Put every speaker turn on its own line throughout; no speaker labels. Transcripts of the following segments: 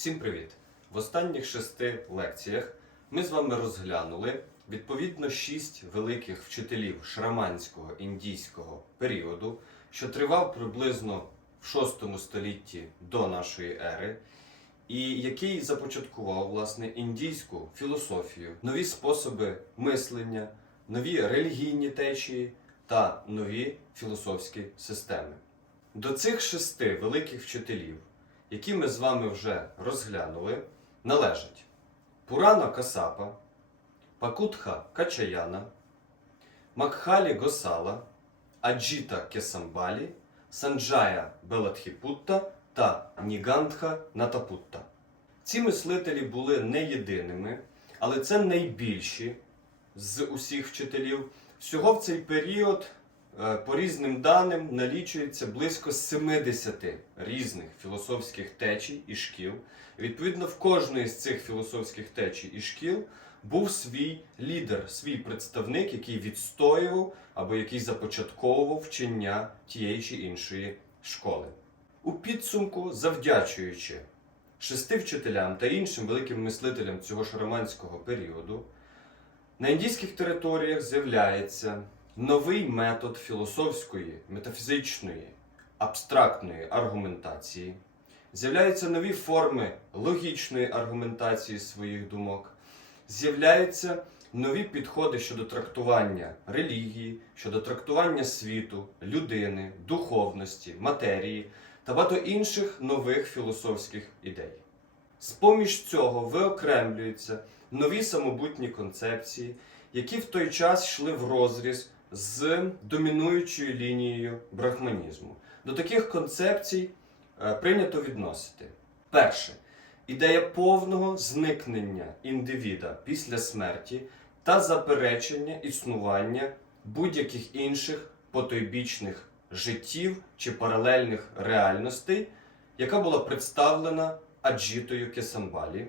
Всім привіт! В останніх шести лекціях ми з вами розглянули відповідно шість великих вчителів шраманського індійського періоду, що тривав приблизно в 6 столітті до нашої ери, і який започаткував власне індійську філософію, нові способи мислення, нові релігійні течії та нові філософські системи. До цих шести великих вчителів які ми з вами вже розглянули, належать Пурана Касапа, Пакутха Качаяна, Макхалі Госала, Аджіта Кесамбалі, Санджая Белатхіпутта та Нігантха Натапутта. Ці мислителі були не єдиними, але це найбільші з усіх вчителів. Всього в цей період по різним даним налічується близько 70 різних філософських течій і шкіл. Відповідно, в кожної з цих філософських течій і шкіл був свій лідер, свій представник, який відстоював або який започатковував вчення тієї чи іншої школи. У підсумку, завдячуючи шести вчителям та іншим великим мислителям цього ж романського періоду, на індійських територіях з'являється новий метод філософської, метафізичної, абстрактної аргументації, з'являються нові форми логічної аргументації своїх думок, з'являються нові підходи щодо трактування релігії, щодо трактування світу, людини, духовності, матерії та багато інших нових філософських ідей. З поміж цього виокремлюються нові самобутні концепції, які в той час йшли в розріз з домінуючою лінією брахманізму. До таких концепцій е, прийнято відносити. Перше ідея повного зникнення індивіда після смерті та заперечення існування будь-яких інших потойбічних життів чи паралельних реальностей, яка була представлена Аджітою Кесамбалі.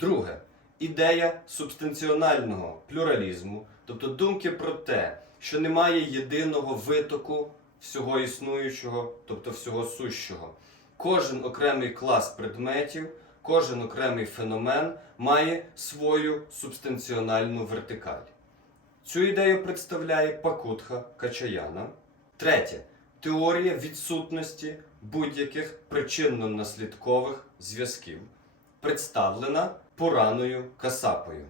Друге ідея субстанціонального плюралізму, тобто думки про те, що немає єдиного витоку всього існуючого, тобто всього сущого. Кожен окремий клас предметів, кожен окремий феномен має свою субстанціональну вертикаль. Цю ідею представляє Пакутха Качаяна. Третє теорія відсутності будь-яких причинно-наслідкових зв'язків, представлена Пураною Касапою.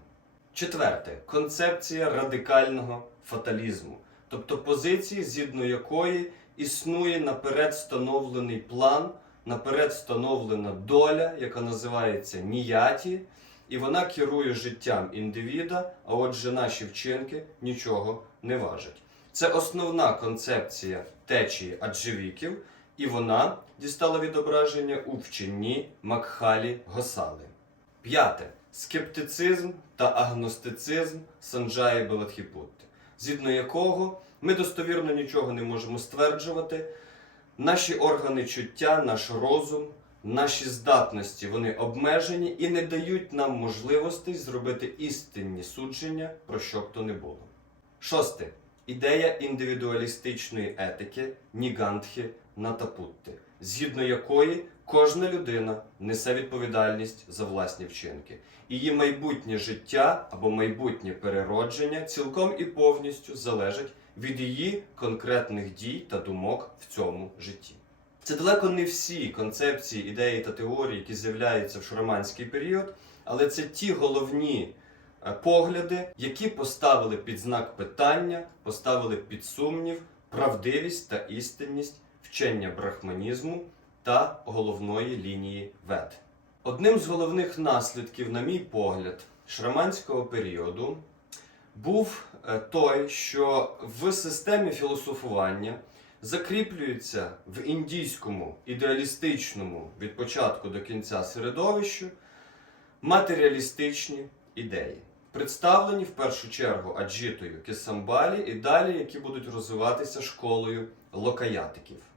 Четверте концепція радикального фаталізму, тобто позиції, згідно якої існує наперед встановлений план, наперед встановлена доля, яка називається ніяті, і вона керує життям індивіда, а отже, наші вчинки нічого не важать. Це основна концепція течії адживіків, і вона дістала відображення у вченні Макхалі Госали. П'яте скептицизм та агностицизм Санджаї Белатхіпутти, згідно якого ми достовірно нічого не можемо стверджувати. Наші органи чуття, наш розум, наші здатності вони обмежені і не дають нам можливостей зробити істинні судження про що б то не було. Шосте. Ідея індивідуалістичної етики Нігантхи Натапутти, згідно якої кожна людина несе відповідальність за власні вчинки. Її майбутнє життя або майбутнє переродження цілком і повністю залежить від її конкретних дій та думок в цьому житті. Це далеко не всі концепції, ідеї та теорії, які з'являються в шуроманський період, але це ті головні е, погляди, які поставили під знак питання, поставили під сумнів правдивість та істинність вчення брахманізму та головної лінії вед. Одним з головних наслідків, на мій погляд, шраманського періоду був е, той, що в системі філософування закріплюються в індійському ідеалістичному від початку до кінця середовищу матеріалістичні ідеї, представлені в першу чергу аджітою Кесамбалі і далі, які будуть розвиватися школою локаятиків.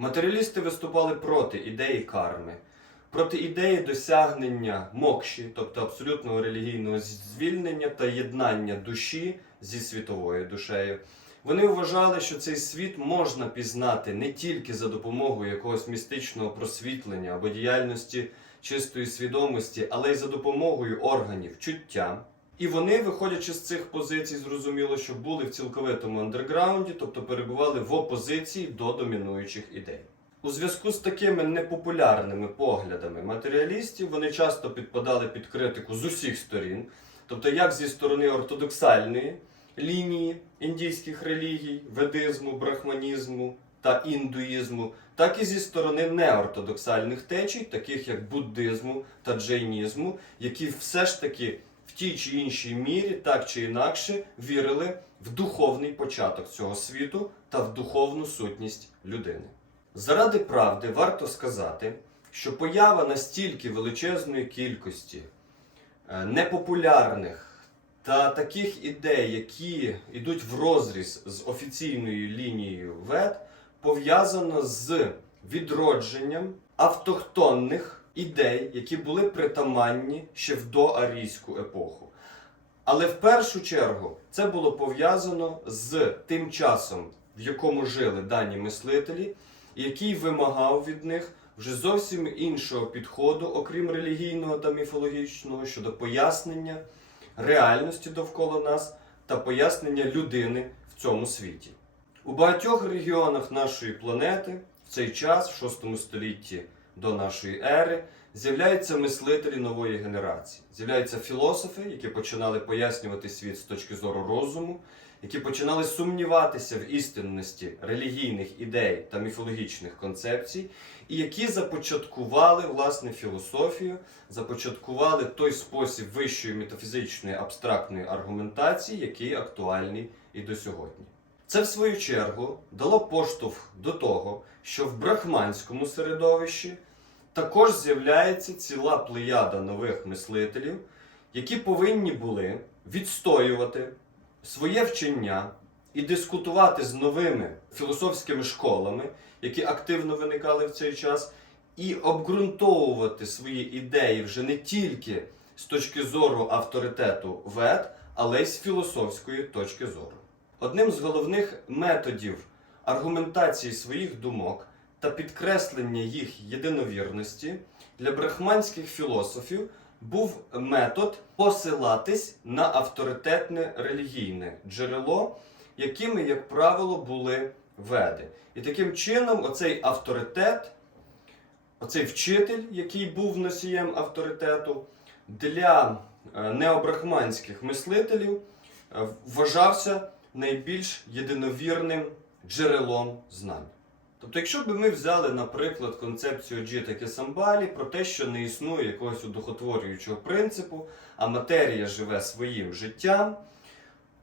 Матеріалісти виступали проти ідеї карми, проти ідеї досягнення мокші, тобто абсолютного релігійного звільнення та єднання душі зі світовою душею. Вони вважали, що цей світ можна пізнати не тільки за допомогою якогось містичного просвітлення або діяльності чистої свідомості, але й за допомогою органів чуття. І вони, виходячи з цих позицій, зрозуміло, що були в цілковитому андерграунді, тобто перебували в опозиції до домінуючих ідей. У зв'язку з такими непопулярними поглядами матеріалістів вони часто підпадали під критику з усіх сторін, тобто як зі сторони ортодоксальної лінії індійських релігій, ведизму, брахманізму та індуїзму, так і зі сторони неортодоксальних течій, таких як буддизму та джейнізму, які все ж таки в тій чи іншій мірі, так чи інакше, вірили в духовний початок цього світу та в духовну сутність людини. Заради правди варто сказати, що поява настільки величезної кількості е, непопулярних та таких ідей, які йдуть в розріз з офіційною лінією ВЕД, пов'язана з відродженням автохтонних ідей, які були притаманні ще в доарійську епоху. Але в першу чергу це було пов'язано з тим часом, в якому жили дані мислителі, який вимагав від них вже зовсім іншого підходу, окрім релігійного та міфологічного, щодо пояснення реальності довкола нас та пояснення людини в цьому світі. У багатьох регіонах нашої планети в цей час, в 6 столітті до нашої ери, з'являються мислителі нової генерації. З'являються філософи, які починали пояснювати світ з точки зору розуму, які починали сумніватися в істинності релігійних ідей та міфологічних концепцій, і які започаткували власне філософію, започаткували той спосіб вищої метафізичної абстрактної аргументації, який актуальний і до сьогодні. Це, в свою чергу, дало поштовх до того, що в брахманському середовищі також з'являється ціла плеяда нових мислителів, які повинні були відстоювати своє вчення і дискутувати з новими філософськими школами, які активно виникали в цей час, і обґрунтовувати свої ідеї вже не тільки з точки зору авторитету вед, але й з філософської точки зору. Одним з головних методів аргументації своїх думок та підкреслення їх єдиновірності для брахманських філософів був метод посилатись на авторитетне релігійне джерело, якими, як правило, були веди. І таким чином, оцей авторитет, оцей вчитель, який був носієм авторитету, для е, необрахманських мислителів е, вважався найбільш єдиновірним джерелом знань. Тобто, якщо б ми взяли, наприклад, концепцію Джіта Кесамбалі про те, що не існує якогось удохотворюючого принципу, а матерія живе своїм життям,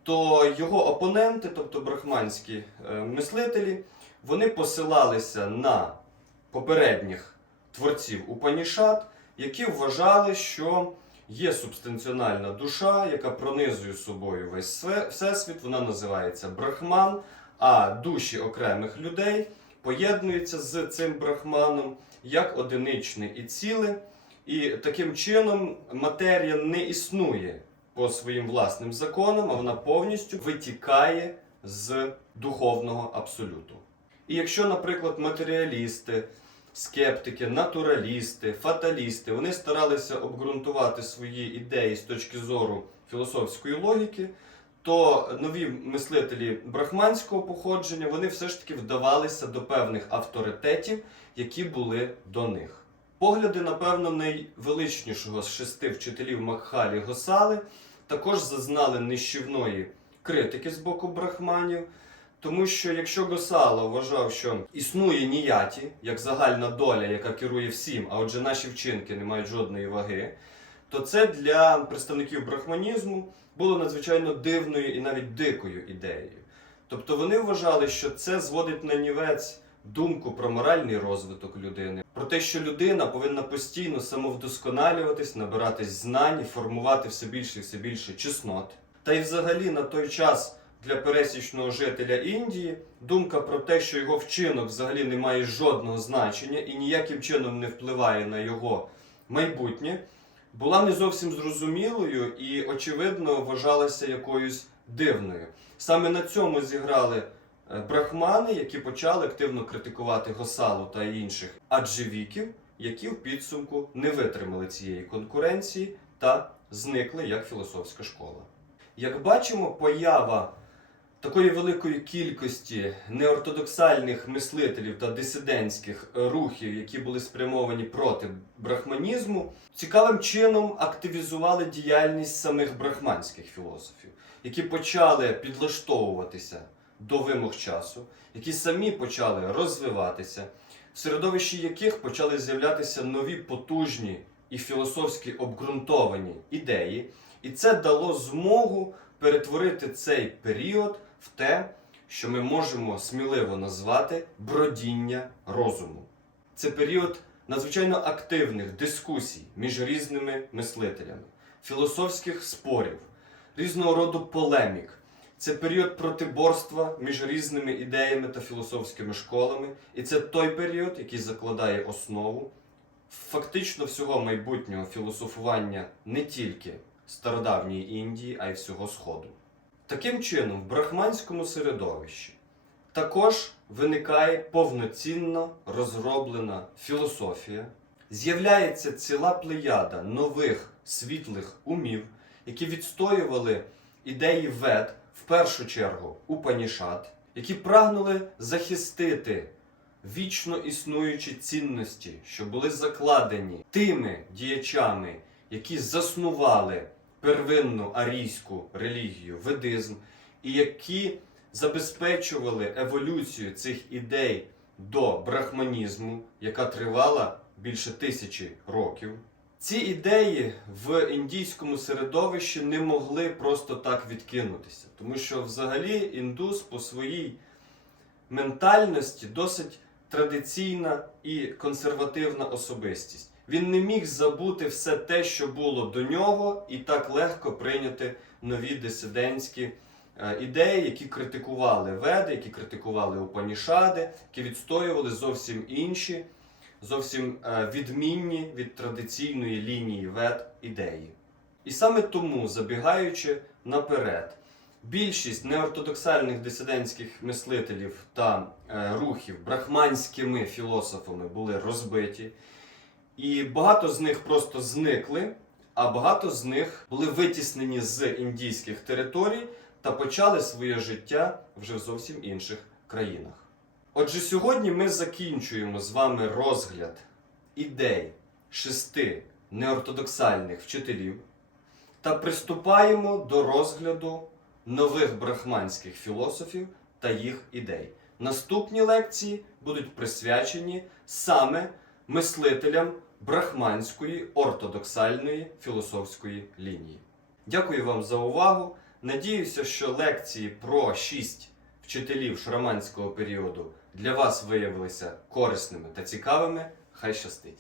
то його опоненти, тобто брахманські е, мислителі, вони посилалися на попередніх творців Упанішат, які вважали, що є субстанціональна душа, яка пронизує собою весь всесвіт, вона називається Брахман, а душі окремих людей поєднуються з цим брахманом як одиничне і ціле, і таким чином матерія не існує по своїм власним законам, а вона повністю витікає з духовного абсолюту. І якщо, наприклад, матеріалісти, скептики, натуралісти, фаталісти, вони старалися обґрунтувати свої ідеї з точки зору філософської логіки, то нові мислителі брахманського походження вони все ж таки вдавалися до певних авторитетів, які були до них. Погляди, напевно, найвеличнішого з шести вчителів Макхалі Госали також зазнали нищівної критики з боку брахманів. Тому що якщо Госала вважав, що існує ніяті, як загальна доля, яка керує всім, а отже наші вчинки не мають жодної ваги, то це для представників брахманізму було надзвичайно дивною і навіть дикою ідеєю. Тобто вони вважали, що це зводить на нівець думку про моральний розвиток людини, про те, що людина повинна постійно самовдосконалюватись, набиратись знань, формувати все більше і все більше чеснот. Та й взагалі на той час для пересічного жителя Індії думка про те, що його вчинок взагалі не має жодного значення і ніяким чином не впливає на його майбутнє, була не зовсім зрозумілою і, очевидно, вважалася якоюсь дивною. Саме на цьому зіграли е, брахмани, які почали активно критикувати Госалу та інших адживіків, які в підсумку не витримали цієї конкуренції та зникли як філософська школа. Як бачимо, поява такої великої кількості неортодоксальних мислителів та дисидентських рухів, які були спрямовані проти брахманізму, цікавим чином активізували діяльність самих брахманських філософів, які почали підлаштовуватися до вимог часу, які самі почали розвиватися, в середовищі яких почали з'являтися нові потужні і філософськи обґрунтовані ідеї, і це дало змогу перетворити цей період в те, що ми можемо сміливо назвати бродіння розуму. Це період надзвичайно активних дискусій між різними мислителями, філософських спорів, різного роду полемік. Це період протиборства між різними ідеями та філософськими школами, і це той період, який закладає основу фактично всього майбутнього філософування не тільки стародавньої Індії, а й всього Сходу. Таким чином, в брахманському середовищі також виникає повноцінно розроблена філософія, з'являється ціла плеяда нових світлих умів, які відстоювали ідеї вед, в першу чергу Упанішат, які прагнули захистити вічно існуючі цінності, що були закладені тими діячами, які заснували первинну арійську релігію, ведизм, і які забезпечували еволюцію цих ідей до брахманізму, яка тривала більше тисячі років. Ці ідеї в індійському середовищі не могли просто так відкинутися, тому що взагалі індус по своїй ментальності досить традиційна і консервативна особистість. Він не міг забути все те, що було до нього, і так легко прийняти нові дисидентські е, ідеї, які критикували веди, які критикували Упанішади, які відстоювали зовсім інші, зовсім е, відмінні від традиційної лінії вед ідеї. І саме тому, забігаючи наперед, більшість неортодоксальних дисидентських мислителів та е, рухів брахманськими філософами були розбиті. І багато з них просто зникли, а багато з них були витіснені з індійських територій та почали своє життя вже в зовсім інших країнах. Отже, сьогодні ми закінчуємо з вами розгляд ідей шести неортодоксальних вчителів та приступаємо до розгляду нових брахманських філософів та їх ідей. Наступні лекції будуть присвячені саме мислителям брахманської ортодоксальної філософської лінії. Дякую вам за увагу. Надіюся, що лекції про шість вчителів шраманського періоду для вас виявилися корисними та цікавими. Хай щастить!